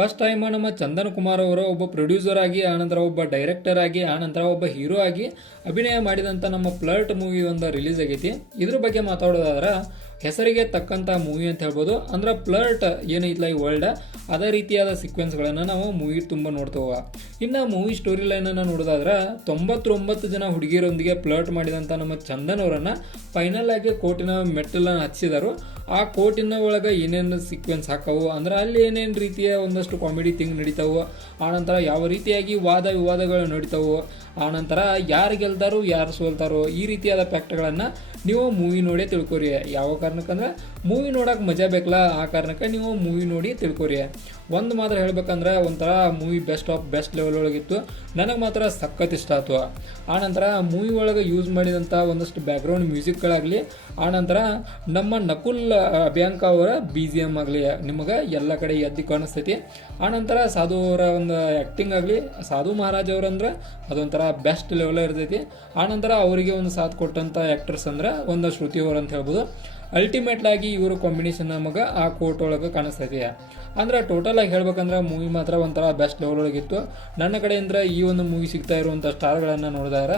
First time ನಮ್ಮ ಚಂದನ್ ಕುಮಾರ್ ಅವರು ಒಬ್ಬ ಪ್ರೊಡ್ಯೂಸರ್ ಆಗಿ ಆನಂತರ ಒಬ್ಬ ಡೈರೆಕ್ಟರ್ ಆಗಿ ಆನಂತರ ಒಬ್ಬ ಹೀರೋ ಆಗಿ ಅಭಿನಯ ಮಾಡಿದಂಥ ನಮ್ಮ ಫ್ಲರ್ಟ್ ಮೂವಿ ಒಂದು ರಿಲೀಸ್ ಆಗೈತಿ. ಇದ್ರ ಬಗ್ಗೆ ಮಾತಾಡೋದಾದ್ರೆ ಹೆಸರಿಗೆ ತಕ್ಕಂಥ ಮೂವಿ ಅಂತ ಹೇಳ್ಬೋದು. ಅಂದ್ರೆ ಫ್ಲರ್ಟ್ ಏನೈತಲ್ಲ ಈ ವರ್ಲ್ಡ್ ಅದೇ ರೀತಿಯಾದ ಸೀಕ್ವೆನ್ಸ್ಗಳನ್ನು ನಾವು ಮೂವಿ ತುಂಬ ನೋಡ್ತೇವೆ. ಇನ್ನು ಮೂವಿ ಸ್ಟೋರಿ ಲೈನನ್ನು ನೋಡೋದಾದ್ರೆ 99 ಜನ ಹುಡುಗಿಯರೊಂದಿಗೆ ಫ್ಲರ್ಟ್ ಮಾಡಿದಂಥ ನಮ್ಮ ಚಂದನ್ ಅವರನ್ನು ಫೈನಲ್ ಆಗಿ ಕೋರ್ಟಿನ ಮೆಟ್ಟಲನ್ನು ಹಚ್ಚಿದರು. ಆ ಕೋರ್ಟಿನ ಒಳಗೆ ಏನೇನು ಸೀಕ್ವೆನ್ಸ್ ಹಾಕವು ಅಂದ್ರೆ ಅಲ್ಲಿ ಏನೇನು ರೀತಿಯ ಒಂದಷ್ಟು ಕಾಮಿಡಿ ಥಿಂಗ್ ನಡೀತಾವೆ. ಆನಂತರ ಯಾವ ರೀತಿಯಾಗಿ ವಾದ ವಿವಾದಗಳು ನಡೀತಾವೆ, ಆನಂತರ ಯಾರು ಗೆಲ್ತಾರೋ ಯಾರು ಸೋಲ್ತಾರೋ ಈ ರೀತಿಯಾದ ಫ್ಯಾಕ್ಟ್ಗಳನ್ನು ನೀವು ಮೂವಿ ನೋಡಿ ತಿಳ್ಕೊರಿ. ಯಾವ ಕಾರಣಕ್ಕಂದ್ರೆ ಮೂವಿ ನೋಡೋಕೆ ಮಜಾ ಬೇಕಲ್ಲ, ಆ ಕಾರಣಕ್ಕೆ ನೀವು ಮೂವಿ ನೋಡಿ ತಿಳ್ಕೊರಿ. ಒಂದು ಮಾತ್ರ ಹೇಳ್ಬೇಕಂದ್ರೆ ಒಂಥರ movie best of best level ಒಳಗಿತ್ತು. ನನಗೆ ಮಾತ್ರ ಸಖತ್ ಇಷ್ಟ ಆಯ್ತು. ಆನಂತರ ಮೂವಿ ಒಳಗೆ ಯೂಸ್ ಮಾಡಿದಂಥ ಒಂದಷ್ಟು ಬ್ಯಾಕ್ಗ್ರೌಂಡ್ ಮ್ಯೂಸಿಕ್ಗಳಾಗಲಿ, ಆನಂತರ ನಮ್ಮ ನಕುಲ್ ಅಭ್ಯಾಂಕ ಅವರ BGM ಆಗಲಿ ನಿಮಗೆ ಎಲ್ಲ ಕಡೆ ಎದ್ದು ಕಾಣಿಸ್ತೈತಿ. ಆನಂತರ ಸಾಧು ಅವರ ಒಂದು ಆ್ಯಕ್ಟಿಂಗ್ ಆಗಲಿ, ಸಾಧು ಮಹಾರಾಜ್ ಅವರಂದ್ರೆ ಅದೊಂಥರ ಬೆಸ್ಟ್ ಲೆವೆಲ್ ಇರ್ತೈತಿ. ಆನಂತರ ಅವರಿಗೆ ಒಂದು ಸಾಥ್ ಕೊಟ್ಟಂಥ ಆ್ಯಕ್ಟರ್ಸ್ ಅಂದ್ರೆ ಒಂದು ಶ್ರುತಿ ಅವರು ಅಂತ ಹೇಳ್ಬೋದು. ಅಲ್ಟಿಮೇಟ್ಲಾಗಿ ಇವರು ಕಾಂಬಿನೇಷನ್ ನಮಗೆ ಆ ಕೋರ್ಟ್ ಒಳಗೆ ಕಾಣಿಸ್ತೈತಿ. ಅಂದ್ರೆ ಟೋಟಲ್ ಆಗಿ ಹೇಳ್ಬೇಕಂದ್ರೆ ಮೂವಿ ಮಾತ್ರ ಒಂಥರ ಬೆಸ್ಟ್ ಲೆವೆಲ್ ಒಳಗಿತ್ತು. ನನ್ನ ಕಡೆಯಿಂದ ಈ ಒಂದು ಮೂವಿ ಸಿಗ್ತಾ ಇರುವಂಥ ಸ್ಟಾರ್ಗಳನ್ನು ನೋಡಿದಾಗ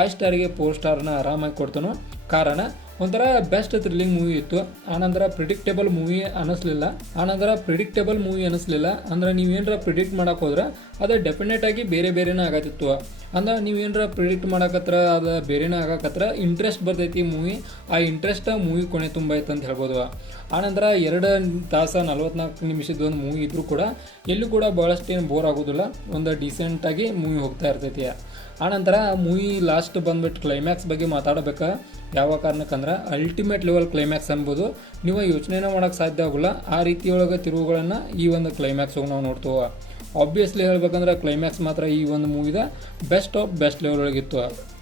5 ಸ್ಟಾರಿಗೆ 4 ಸ್ಟಾರ್ನ ಆರಾಮಾಗಿ ಕೊಡ್ತಾನು. ಕಾರಣ ಒಂಥರ ಬೆಸ್ಟ್ ಥ್ರಿಲ್ಲಿಂಗ್ ಮೂವಿ ಇತ್ತು. ಆನಂತರ ಪ್ರಿಡಿಕ್ಟೇಬಲ್ ಮೂವಿ ಅನ್ನಿಸ್ಲಿಲ್ಲ. ಅಂದ್ರೆ ನೀವೇನರ ಪ್ರಿಡಿಕ್ಟ್ ಮಾಡಕ್ಕೆ ಹೋದ್ರೆ ಅದು ಡೆಫಿನೆಟ್ ಆಗಿ ಬೇರೆ ಬೇರೆನೇ ಆಗತ್ತಿತ್ತು. ಅಂದ್ರೆ ನೀವೇನರ ಪ್ರಿಡಿಕ್ಟ್ ಮಾಡಕತ್ರ ಅದು ಬೇರೆನೇ ಆಗಕತ್ರ ಇಂಟ್ರೆಸ್ಟ್ ಬರ್ತೈತಿ ಮೂವಿ. ಆ ಇಂಟ್ರೆಸ್ಟ್ ಮೂವಿ ಕೊನೆ ತುಂಬ ಐತೆ ಅಂತ ಹೇಳ್ಬೋದು. ಆನಂತರ 2 ತಾಸು 44 ನಿಮಿಷದ ಒಂದು ಮೂವಿ ಇದ್ರೂ ಕೂಡ ಎಲ್ಲೂ ಕೂಡ ಭಾಳಷ್ಟು ಏನು ಬೋರ್ ಆಗೋದಿಲ್ಲ. ಒಂದು ಡೀಸೆಂಟಾಗಿ ಮೂವಿ ಹೋಗ್ತಾ ಇರ್ತೈತಿ. ಆನಂತರ ಮೂವಿ ಲಾಸ್ಟ್ ಬಂದ್ಬಿಟ್ಟು ಕ್ಲೈಮ್ಯಾಕ್ಸ್ ಬಗ್ಗೆ ಮಾತಾಡಬೇಕು. ಯಾವ ಕಾರಣಕ್ಕಂದ್ರೆ ಅಲ್ಟಿಮೇಟ್ ಲೆವೆಲ್ ಕ್ಲೈಮ್ಯಾಕ್ಸ್ ಅನ್ಬೋದು. ನೀವು ಯೋಚನೆನೇ ಮಾಡೋಕ್ಕೆ ಸಾಧ್ಯ ಆಗೋಲ್ಲ ಆ ರೀತಿಯೊಳಗೆ ತಿರುವುಗಳನ್ನು ಈ ಒಂದು ಕ್ಲೈಮ್ಯಾಕ್ಸ್ ನಾವು ನೋಡ್ತೇವೆ. ಆಬ್ವಿಯಸ್ಲಿ ಹೇಳ್ಬೇಕಂದ್ರೆ ಕ್ಲೈಮ್ಯಾಕ್ಸ್ ಮಾತ್ರ ಈ ಒಂದು ಮೂವಿದ ಬೆಸ್ಟ್ ಆಫ್ ಬೆಸ್ಟ್ ಲೆವೆಲ್ ಒಳಗಿತ್ತು.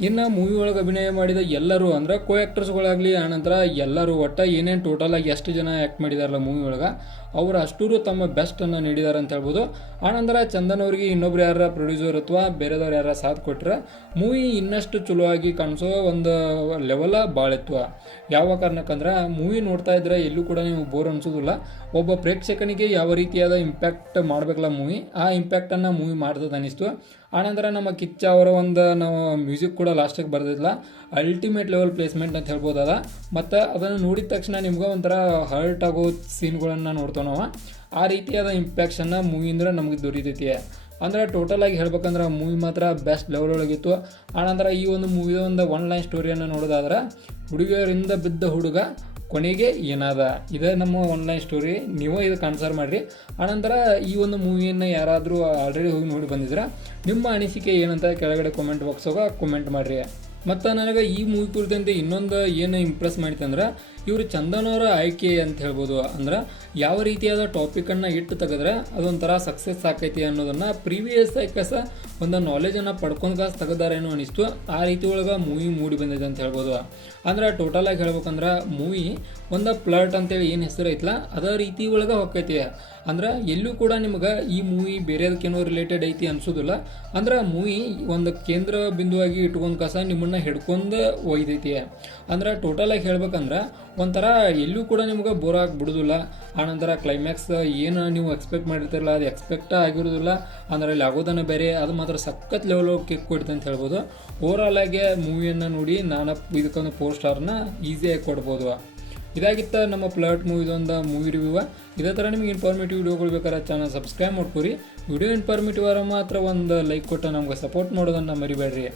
ಇನ್ನು ಮೂವಿ ಒಳಗೆ ಅಭಿನಯ ಮಾಡಿದ ಎಲ್ಲರೂ ಅಂದ್ರೆ ಕೋ ಆ್ಯಕ್ಟರ್ಸ್ಗಳಾಗಲಿ, ಆನಂತರ ಎಲ್ಲರೂ ಒಟ್ಟ ಏನೇನು ಟೋಟಲ್ ಆಗಿ ಎಷ್ಟು ಜನ ಆ್ಯಕ್ಟ್ ಮಾಡಿದಾರಲ್ಲ ಮೂವಿ ಒಳಗೆ ಅವರು ಅಷ್ಟೂರು ತಮ್ಮ ಬೆಸ್ಟನ್ನು ನೀಡಿದ್ದಾರೆ ಅಂತ ಹೇಳ್ಬೋದು. ಆನಂತರ ಚಂದನ್ ಅವರಿಗೆ ಇನ್ನೊಬ್ರು ಯಾರ ಪ್ರೊಡ್ಯೂಸರ್ ಅಥವಾ ಬೇರೆದವ್ರು ಯಾರ ಸಾಥ್ ಕೊಟ್ಟರೆ ಮೂವಿ ಇನ್ನಷ್ಟು ಚಲೋ ಆಗಿ ಕಾಣಿಸೋ ಒಂದು ಲೆವೆಲ ಭಾಳ ಇತ್ತು. ಯಾವ ಕಾರಣಕ್ಕಂದ್ರೆ ಮೂವಿ ನೋಡ್ತಾ ಇದ್ರೆ ಎಲ್ಲೂ ಕೂಡ ನೀವು ಬೋರ್ ಅನಿಸೋದಿಲ್ಲ. ಒಬ್ಬ ಪ್ರೇಕ್ಷಕನಿಗೆ ಯಾವ ರೀತಿಯಾದ ಇಂಪ್ಯಾಕ್ಟ್ ಮಾಡಬೇಕಲ್ಲ ಮೂವಿ, ಆ ಇಂಪ್ಯಾಕ್ಟನ್ನು ಮೂವಿ ಮಾಡ್ತದೆ ಅನ್ನಿಸ್ತು. ಆನಂತರ ನಮ್ಮ ಕಿಚ್ಚ ಅವರ ಒಂದು ನಾವು ಮ್ಯೂಸಿಕ್ ಕೂಡ ಲಾಸ್ಟಿಗೆ ಬರ್ದಿಲ್ಲ. ಅಲ್ಟಿಮೇಟ್ ಲೆವೆಲ್ ಪ್ಲೇಸ್ಮೆಂಟ್ ಅಂತ ಹೇಳ್ಬೋದಲ್ಲ. ಮತ್ತು ಅದನ್ನು ನೋಡಿದ ತಕ್ಷಣ ನಿಮ್ಗೆ ಒಂಥರ ಹರ್ಟ್ ಆಗೋ ಸೀನ್ಗಳನ್ನು ನೋಡ್ತೇವೆ ನಾವು. ಆ ರೀತಿಯಾದ ಇಂಪ್ಯಾಕ್ಷನ್ನ ಮೂವಿಯಿಂದ ನಮಗೆ ದೊರೀತೈತಿ. ಅಂದರೆ ಟೋಟಲಾಗಿ ಹೇಳ್ಬೇಕಂದ್ರೆ ಮೂವಿ ಮಾತ್ರ ಬೆಸ್ಟ್ ಲೆವೆಲ್ ಒಳಗಿತ್ತು. ಆನಂತರ ಈ ಒಂದು ಮೂವಿಯ ಒಂದು 1 ಲೈನ್ ಸ್ಟೋರಿಯನ್ನು ನೋಡೋದಾದ್ರೆ ಹುಡುಗಿಯರಿಂದ ಬಿದ್ದ ಹುಡುಗ ಕೊನೆಗೆ ಏನಾದ, ಇದೇ ನಮ್ಮ 1 ಲೈನ್ ಸ್ಟೋರಿ. ನೀವು ಇದು ಕನ್ಸರ್ ಮಾಡಿರಿ. ಆನಂತರ ಈ ಒಂದು ಮೂವಿಯನ್ನು ಯಾರಾದರೂ ಆಲ್ರೆಡಿ ಹೋಗಿ ನೋಡಿ ಬಂದಿದ್ರೆ ನಿಮ್ಮ ಅನಿಸಿಕೆ ಏನಂತ ಕೆಳಗಡೆ ಕಾಮೆಂಟ್ ಬಾಕ್ಸಾಗ ಕಾಮೆಂಟ್ ಮಾಡಿರಿ. ಮತ್ತು ನನಗೆ ಈ ಮೂವಿ ಕುರಿತಂತೆ ಇನ್ನೊಂದು ಏನು ಇಂಪ್ರೆಸ್ ಮಾಡಿತಂದ್ರೆ ಇವರು ಚಂದನ್ ಅವರ ಆಯ್ಕೆ ಅಂತ ಹೇಳ್ಬೋದು. ಅಂದ್ರೆ ಯಾವ ರೀತಿಯಾದ ಟಾಪಿಕನ್ನು ಇಟ್ಟು ತೆಗೆದ್ರೆ ಅದೊಂಥರ ಸಕ್ಸಸ್ ಆಕೈತಿ ಅನ್ನೋದನ್ನು ಪ್ರೀವಿಯಸ್ ಒಂದು ನಾಲೆಜನ್ನು ಪಡ್ಕೊಂಡು ತೆಗೆದಾರೇನೋ ಅನಿಸ್ತು. ಆ ರೀತಿ ಒಳಗೆ ಮೂವಿ ಮೂಡಿ ಬಂದಿದೆ ಅಂತ ಹೇಳ್ಬೋದು. ಅಂದ್ರೆ ಟೋಟಲಾಗಿ ಹೇಳ್ಬೇಕಂದ್ರೆ ಮೂವಿ ಒಂದು ಫ್ಲರ್ಟ್ ಅಂತೇಳಿ ಏನು ಹೆಸರು ಐತಲ್ಲ ಅದೇ ರೀತಿ ಒಳಗೆ ಹೋಗ್ತೈತಿ. ಅಂದ್ರೆ ಎಲ್ಲೂ ಕೂಡ ನಿಮ್ಗೆ ಈ ಮೂವಿ ಬೇರೆದಕ್ಕೇನೋ ರಿಲೇಟೆಡ್ ಐತಿ ಅನ್ಸೋದಿಲ್ಲ. ಅಂದ್ರೆ ಮೂವಿ ಒಂದು ಕೇಂದ್ರ ಬಿಂದುವಾಗಿ ಇಟ್ಕೊಂಡು ನಿಮ್ಮನ್ನು ಹಿಡ್ಕೊಂಡು ಒಯ್ದೈತಿ. ಅಂದ್ರೆ ಟೋಟಲಾಗಿ ಹೇಳ್ಬೇಕಂದ್ರೆ ಒಂಥರ ಎಲ್ಲೂ ಕೂಡ ನಿಮ್ಗೆ ಬೋರ್ ಆಗಿ ಬಿಡೋದಿಲ್ಲ. ಆನಂತರ ಕ್ಲೈಮ್ಯಾಕ್ಸ್ ಏನು ನೀವು ಎಕ್ಸ್ಪೆಕ್ಟ್ ಮಾಡಿರ್ತಿರಲ್ಲ ಅದು ಎಕ್ಸ್ಪೆಕ್ಟ್ ಆಗಿರೋದಿಲ್ಲ. ಅಂದ್ರೆ ಅಲ್ಲಿ ಆಗೋದನ್ನು ಬೇರೆ, ಅದು ಮಾತ್ರ ಸಖತ್ ಲೆವೆಲ್ ಕೇಕ್ ಕೊಡ್ತೆ ಅಂತ ಹೇಳ್ಬೋದು. ಓವರಾಲ್ ಆಗಿ ಮೂವಿಯನ್ನು ನೋಡಿ ನಾನು ಇದಕ್ಕೊಂದು 4 ಸ್ಟಾರ್ನ ಈಸಿಯಾಗಿ ಕೊಡ್ಬೋದು. ಇದಾಗಿತ್ತು ನಮ್ಮ ಫ್ಲರ್ಟ್ ಮೂವಿದೊಂದು ಮೂವಿ ರಿವ್ಯೂ. ಇದೇ ಥರ ನಿಮಗೆ ಇನ್ಫಾರ್ಮೇಟಿವ್ ವಿಡಿಯೋಗಳು ಬೇಕಾದ್ರೆ ಚಾನಲ್ ಸಬ್ಸ್ಕ್ರೈಬ್ ಮಾಡ್ಕೊರಿ. ವಿಡಿಯೋ ಇನ್ಫಾರ್ಮೇಟಿವ್ ಆದ್ರೆ ಮಾತ್ರ ಒಂದು ಲೈಕ್ ಕೊಟ್ಟು ನಮ್ಗೆ ಸಪೋರ್ಟ್ ಮಾಡೋದನ್ನು ಮರಿಬೇಡ್ರಿ.